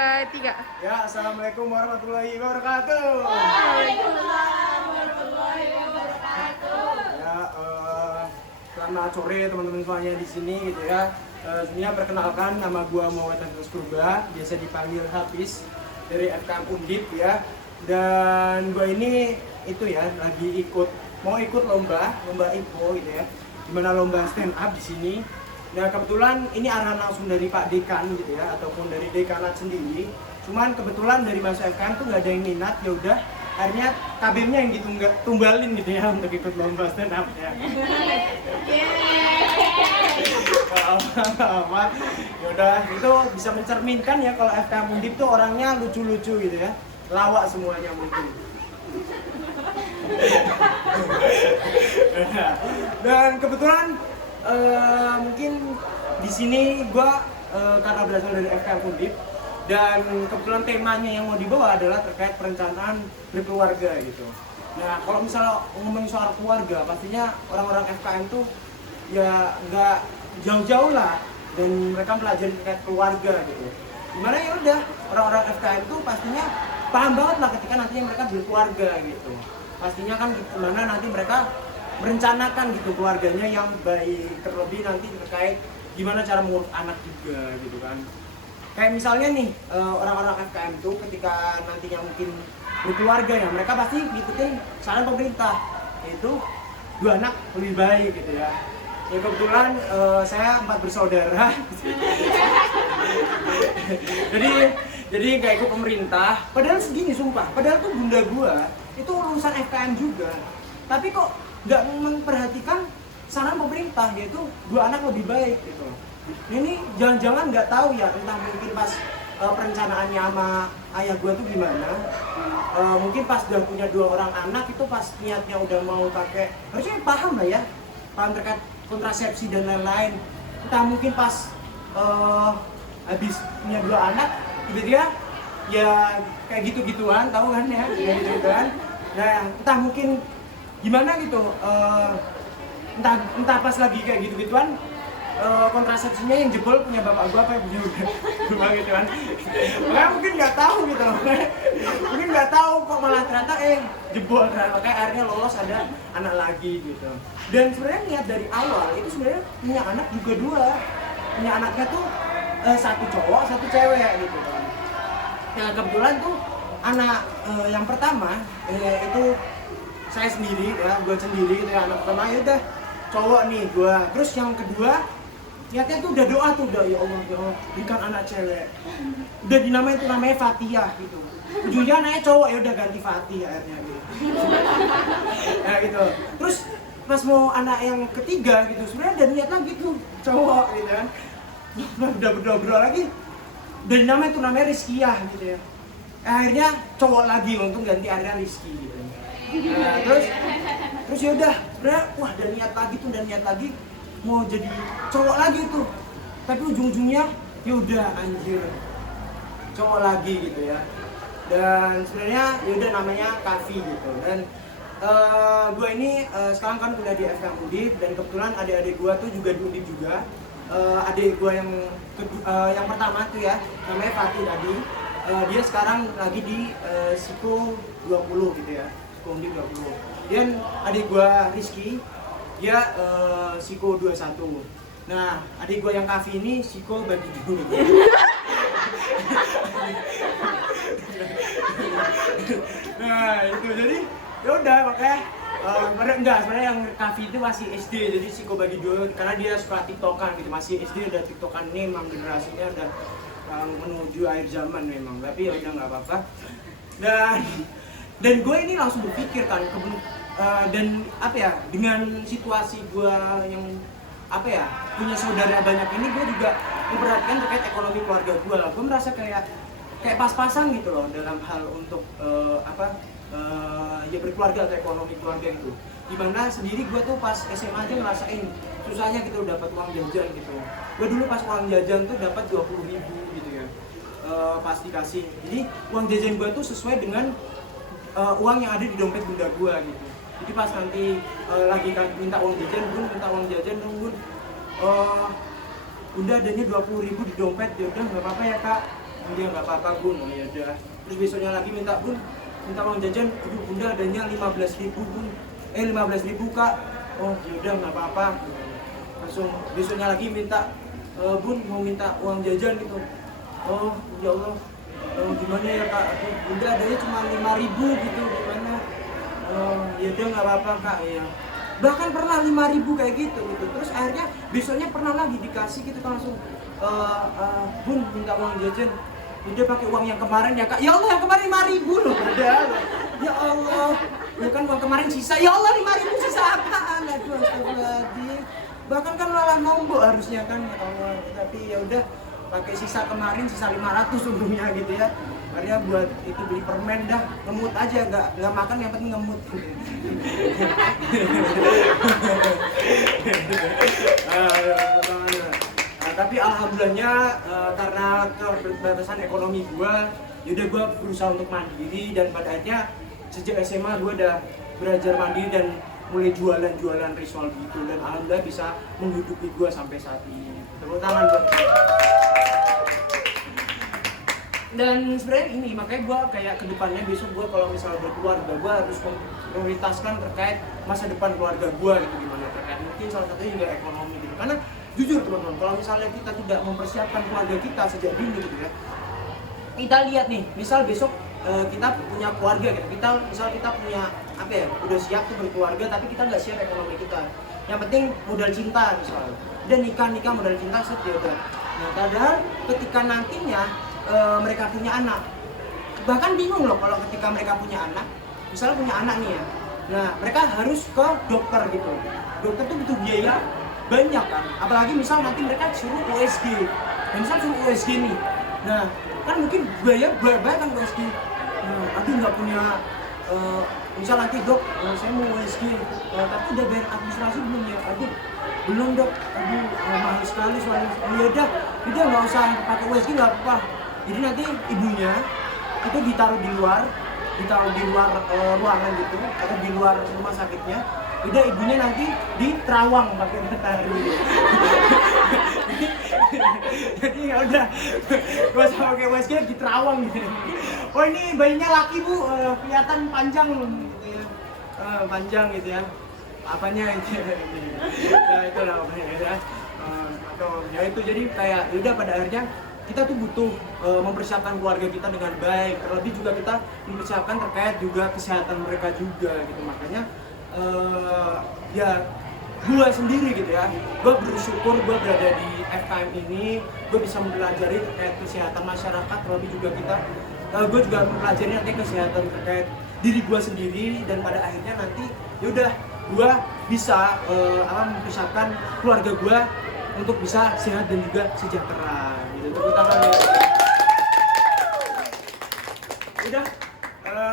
Tiga. Ya, assalamualaikum warahmatullahi wabarakatuh. Waalaikumsalam warahmatullahi wabarakatuh. Ya, selamat sore teman-teman semuanya di sini gitu ya. Sebenarnya perkenalkan, nama gua Muhammad Hafiz Purba, biasa dipanggil Hafiz dari FKM Undip ya. Dan gua ini itu ya lagi mau ikut lomba IPO gitu ya. Gimana lomba stand up di sini. Nah kebetulan ini arahan langsung dari Pak Dekan gitu ya, ataupun dari dekanat sendiri. Cuman kebetulan dari masuk FKM tuh nggak ada yang minat, ya udah akhirnya KBM-nya yang tumbalin gitu ya untuk ikut lomba stand up ya. Ya udah itu bisa mencerminkan ya kalau FKM Undip tuh orangnya lucu-lucu gitu ya, lawak semuanya mungkin. Dan kebetulan mungkin di sini gue karena berasal dari FKM Undip dan kebetulan temanya yang mau dibawa adalah terkait perencanaan berkeluarga gitu. Nah kalau misalnya ngomongin soal keluarga, pastinya orang-orang FKM tuh ya nggak jauh-jauh lah dan mereka pelajari terkait keluarga gitu. Gimana ya udah orang-orang FKM tuh pastinya paham banget lah ketika nantinya mereka berkeluarga gitu. Pastinya kan gimana nanti mereka merencanakan gitu keluarganya yang baik, terlebih nanti terkait gimana cara mengurus anak juga gitu kan. Kayak misalnya nih orang-orang FKM tuh ketika nantinya mungkin berkeluarga ya, mereka pasti ngikutin saran pemerintah, yaitu 2 anak lebih baik gitu ya. Ya kebetulan saya 4 bersaudara. jadi nggak ikut pemerintah. Padahal segini sumpah, padahal tuh bunda gua itu lulusan FKM juga. Tapi kok nggak memperhatikan saran pemerintah, yaitu 2 anak lebih baik gitu. Ini jangan-jangan nggak tahu ya tentang mungkin pas perencanaannya sama ayah gua tuh gimana. Mungkin pas udah punya 2 orang anak itu pas niatnya udah mau pakai, harusnya paham lah ya, paham terkait kontrasepsi dan lain-lain. Entah mungkin pas habis punya 2 anak tiba-tiba ya kayak gitu-gituan, tahu kan ya, kayak gitu-gituan. Nah entah mungkin gimana gitu, entah pas lagi kayak gitu-gituan kontrasepsinya yang jebol punya bapak gua apa yang punya gua gitu kan. Makanya mungkin nggak tahu gitu loh, mungkin nggak tahu kok malah ternyata jebol kan, makanya akhirnya lolos ada anak lagi gitu. Dan sebenarnya niat dari awal itu sebenarnya punya anak juga 2, punya anaknya tuh 1 cowok 1 cewek gitu kan. Nah kebetulan tuh anak yang pertama itu saya sendiri ya, gue sendiri gitu ya, anak pertama ya udah cowok nih gue. Terus yang kedua niatnya tuh udah doa tuh, udah ya Allah berikan anak cewek, udah dinamain tuh namanya Fatihah gitu. Ujungnya anaknya cowok, ya udah ganti Fatih akhirnya gitu. Ya gitu. Terus pas mau anak yang ketiga gitu sebenarnya ada niat lagi tuh cowok gitu kan. Udah berdoa lagi, udah dinamain tuh namanya Rizkiyah gitu ya. Akhirnya cowok lagi, untung ganti akhirnya Rizky gitu. Nah, terus ya udah sebenarnya wah dan niat lagi mau jadi cowok lagi tuh, tapi ujung-ujungnya ya udah anjir cowok lagi gitu ya. Dan sebenarnya ya udah namanya Kavi gitu. Dan gue ini sekarang kan udah di FKM Undip dan kebetulan adik-adik gue tuh juga di Undip juga. Adik gue yang pertama tuh ya namanya Fatih tadi, dia sekarang lagi di Siko 20 gitu ya, Siko Undip 20. Dan adik gue Rizky dia Siko 21. Nah adik gue yang Kavi ini Siko bagi 2. Nah itu jadi ya udah makanya sebenarnya yang Kavi itu masih SD, jadi Siko bagi 2 karena dia suka tiktokan gitu, masih SD udah tiktokan. Ini memang generasinya udah menuju akhir zaman memang, tapi ya udah nggak apa-apa. Dan gue ini langsung berpikir kan dan apa ya, dengan situasi gue yang apa ya punya saudara banyak ini, gue juga memperhatikan terkait ekonomi keluarga gue lah. Gue merasa kayak pas-pasan gitu loh dalam hal untuk ya berkeluarga atau ekonomi keluarga itu. Dimana sendiri gue tuh pas SMA aja ngerasain susahnya gitu dapat uang jajan gitu. Gue dulu pas uang jajan tuh dapat 20.000 gitu ya, pas dikasih. Jadi uang jajan gue tuh sesuai dengan uang yang ada di dompet bunda gue gitu. Jadi pas nanti lagi minta uang jajan dong bun, bunda adanya 20.000 di dompet. Ya udah nggak apa-apa ya kak, dia nggak apa-apa bun, oh ya udah. Terus besoknya lagi minta uang jajan, aduh bunda adanya 15.000 bun, 15.000 kak, oh ya udah nggak apa-apa. Langsung besoknya lagi minta bun mau minta uang jajan gitu, oh ya Allah, gimana ya kak, aduh, bunda adanya cuma 5.000 gitu, gimana? Ya udah nggak apa-apa kak ya. Bahkan pernah 5.000 kayak gitu. Terus akhirnya besoknya pernah lagi dikasih gitu kan langsung bun minta uang jajan. Udah pakai uang yang kemarin ya kak. Ya Allah yang kemarin 5.000 loh padahal. Ya Allah. Ya kan uang kemarin sisa. Ya Allah 5.000 sisa apaan? Aduh astagfirullahaladzim. Bahkan kan malah nombok harusnya kan ya Allah. Tapi ya udah pakai sisa kemarin sisa 500 sebelumnya gitu ya. Akhirnya buat itu beli permen dah, ngemut aja, nggak makan yang penting ngemut. Tapi alhamdulillahnya karena keterbatasan ekonomi gua, yaudah gua berusaha untuk mandiri dan pada akhirnya sejak SMA gua udah belajar mandiri dan mulai jualan risol gitu dan alhamdulillah bisa menghidupi gua sampai saat ini. Tepuk tangan buat. Dan sebenarnya ini makanya gue kayak kedepannya besok gue kalau misalnya berkeluarga gue harus memprioritaskan terkait masa depan keluarga gue gitu gimana terkait mungkin salah satunya juga ekonomi gitu karena jujur teman-teman kalau misalnya kita tidak mempersiapkan keluarga kita sejak dini gitu ya kita lihat nih misal besok kita punya keluarga gitu kita punya apa ya udah siap tuh berkeluarga tapi kita nggak siap ekonomi kita yang penting modal cinta misalnya udah nikah modal cinta set ya udah nah padahal ketika nantinya mereka punya anak bahkan bingung loh kalau ketika mereka punya anak misalnya punya anak nih ya nah mereka harus ke dokter gitu dokter tuh butuh biaya banyak kan apalagi misal nanti mereka suruh USG dan misal suruh USG nih nah kan mungkin biaya banyak kan USG nah aduh nggak punya misal nanti dok saya mau USG tapi udah bayar administrasi belum ya aduh belum dok aduh mahal sekali soalnya ya udah nggak usah pakai USG nggak apa-apa. Jadi nanti ibunya itu ditaruh di luar ruangan gitu atau di luar rumah sakitnya. Udah ibunya nanti di terawang pakai matahari. Jadi ya udah, gua sama pakai USG di terawang gitu. Oh ini bayinya laki bu, kelihatan panjang gitu ya, panjang gitu ya. Apanya itu? Ya itulah pokoknya ya. Atau ya itu jadi kayak udah pada akhirnya kita tuh butuh mempersiapkan keluarga kita dengan baik, terlebih juga kita mempersiapkan terkait juga kesehatan mereka juga gitu makanya ya gue sendiri gitu ya, gue bersyukur gue berada di FKM ini, gue bisa mempelajari terkait kesehatan masyarakat, terlebih juga gue juga mempelajari nanti kesehatan terkait diri gue sendiri dan pada akhirnya nanti yaudah gue bisa mempersiapkan keluarga gue untuk bisa sehat dan juga sejahtera gitu. Tepuk tangan ya. Udah,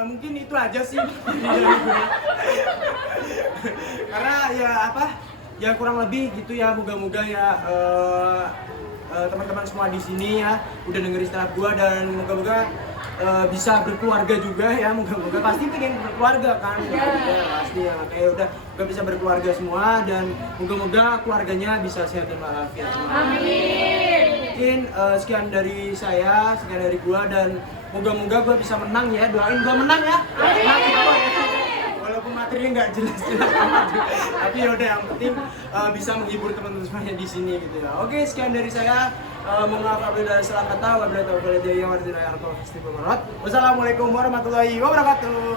mungkin itu aja sih karena ya ya kurang lebih gitu ya moga-moga ya teman-teman semua di sini ya udah denger istilah gua dan moga-moga bisa berkeluarga juga ya moga-moga pasti pengen berkeluarga kan ya, pasti ya kayak udah bisa berkeluarga semua dan moga-moga keluarganya bisa sehat dan walafiat semua. Amin. Mungkin sekian dari saya, sekian dari gua dan moga-moga gua bisa menang ya, doain gua menang ya. Walaupun materinya nggak jelas-jelas tapi yaudah yang penting bisa menghibur teman-teman semuanya di sini gitu ya. Oke, sekian dari saya. Mohon maaf apabila ada salah kata. Wassalamualaikum warahmatullahi wabarakatuh.